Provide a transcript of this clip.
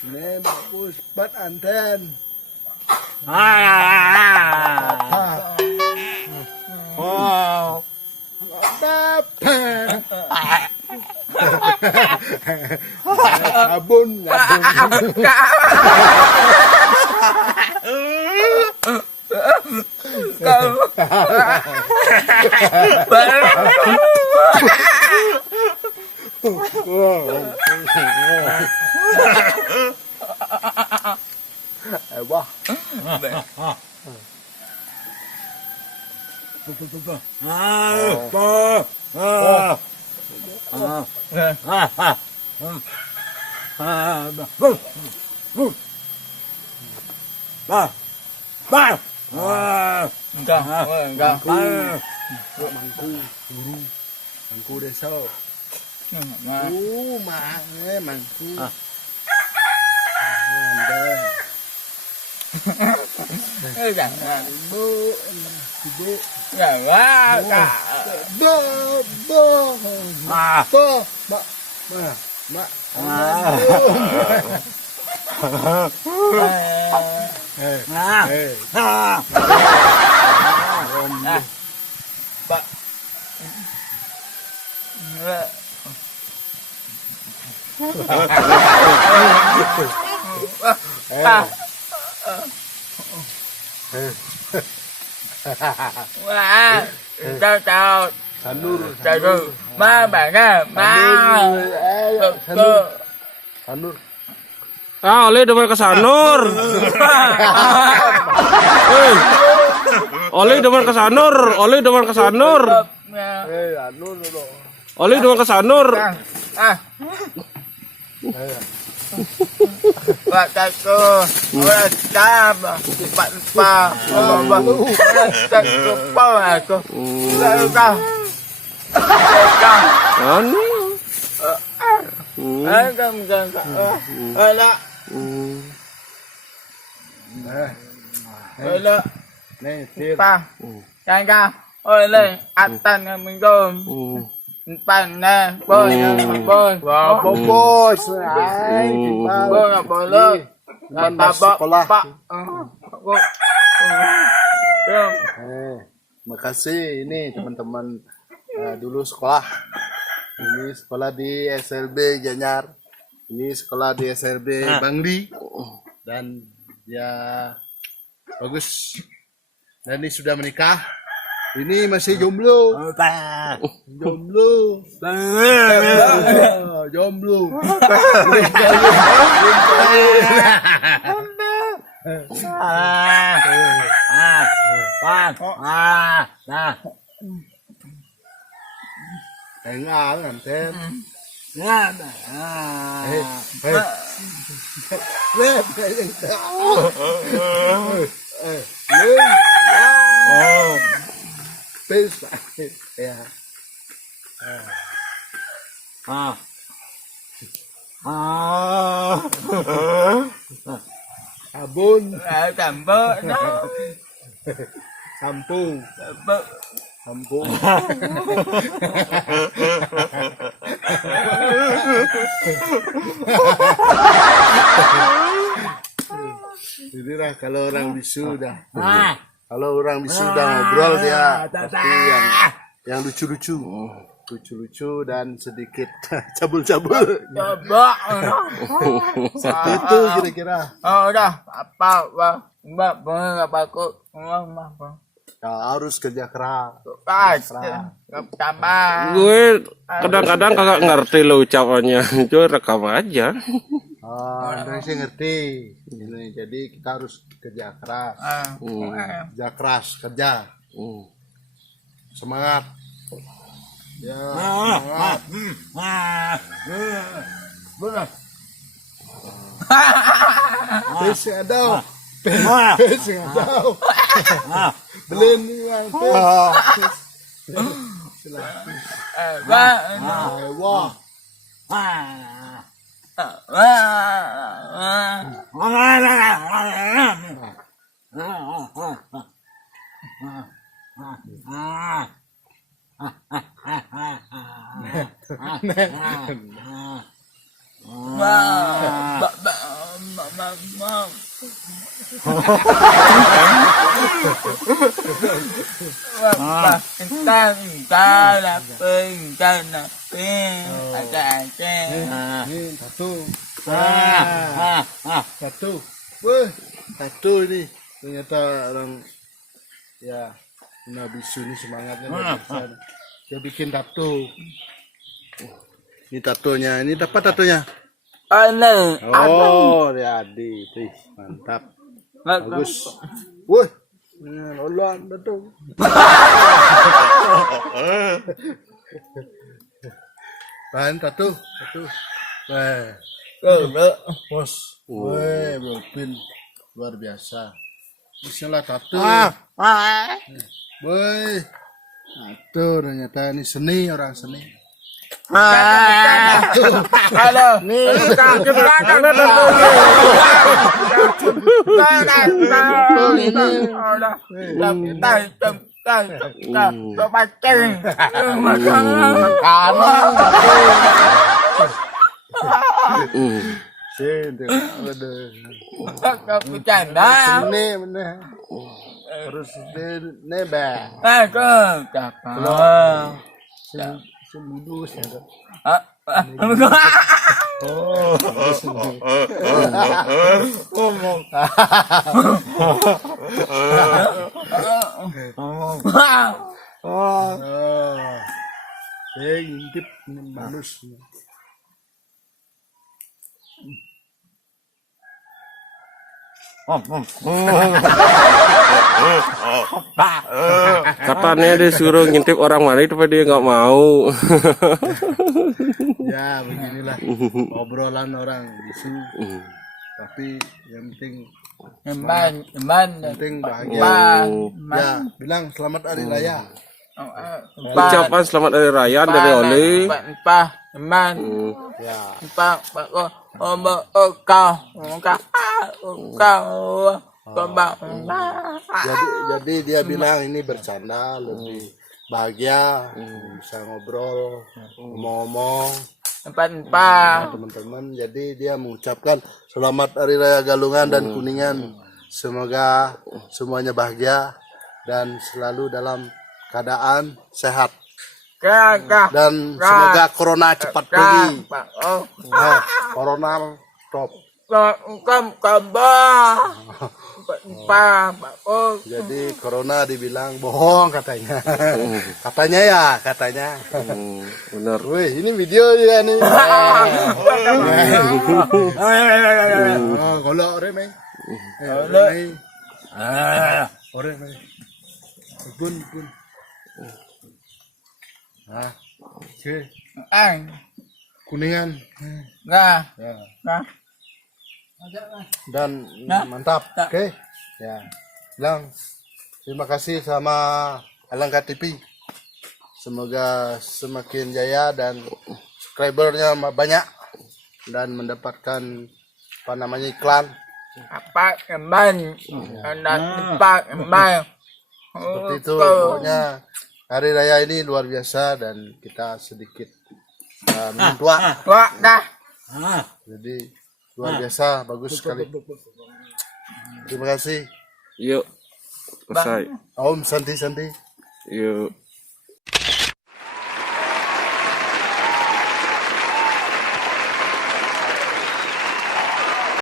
Ini bagus buat anten. Ngabun. Wah. Enggak. Mangku desa. Mangku. Jangan Bu. jangan Wah, chào Sanur. ba bạn à, ba Sanur. Ah, Oli demen ke Sanur. Hei. Oli demen ke Sanur, Oli demen ke Sanur. Anur lo. Oli demen ke Sanur. và ta cơ là ta mà bạn pa mà ta cơ pa à cơ ta Anu. cầm là là Nih, tir. pa can ca ơi lên ăn tan mình cơm pan nè bơi Wah, bobo, say. bơi là bơi lên Teman ta masuk sekolah. Makasih ini teman-teman dulu sekolah. Ini sekolah di SLB Gianyar. Ini sekolah di SLB Bangli. Dan ya bagus. Dan ini sudah menikah. Ini masih jomblo. Jomblo. Jomblo. Enggak, nganten. Ya. Sabun, tầm bơ nó sampung, bơ sampung. Inilah kalau orang bisu dah. Kalau orang bisu udah ngobrol dia pasti yang lucu-lucu. Lucu-lucu dan sedikit cabul-cabul. coba Seperti itu kira-kira. udah apa mbak apa aku ngomong apa Ya, harus kerja keras. tambah Gue kadang-kadang kagak ngerti lo ucapannya. Itu rekam aja. Indonesia ngerti. Ini jadi kita harus kerja keras. Kerja keras, kerja. Semangat. Ya, semangat. bener Pes ada. Pes ada. Beliin pes. ba Wah. Ini tato. Wah, tato ini ternyata orang ya bisu ini semangatnya luar biasa. Dia bikin tato. Ini tatonya, ini dapat tatonya. Oh, dia Adi, tuh mantap, bagus. Wah, lolon tato. Bahan tato. Wah, bos. Wah, Belpin luar biasa. Bismillah tato. Wah, tato ternyata ini seni, orang seni. Halo, nih bercanda. Seni bener. Harus nebak. Semudus ya. Ngintip manus. Katanya disuruh ngintip orang mana tapi dia nggak mau. Ya beginilah obrolan orang bisu. Tapi yang penting bahagia. Ya bilang selamat hari raya. Ucapan selamat hari raya dari Oli. Ya. Jadi dia bilang ini bercanda lebih bahagia, bisa ngobrol, ngomong sama teman-teman. Jadi dia mengucapkan selamat hari raya Galungan dan Kuningan. Semoga semuanya bahagia dan selalu dalam keadaan sehat. Dan semoga corona cepat pergi. Corona stop. Jadi corona dibilang bohong katanya. Katanya. Benar. Wih, ini video juga nih. Kalau remeh. Remeh. Pun. Nah, oke. Kuningan. Ya. Dan mantap. Oke. Ya. Bilang terima kasih sama Alangkah TV. Semoga semakin jaya dan subscribernya banyak dan mendapatkan iklan. Seperti itu. Pokoknya hari raya ini luar biasa dan kita sedikit minum tua. Jadi luar biasa, bagus sekali. Terima kasih. Yuk. Selesai. Om Santi. Yuk.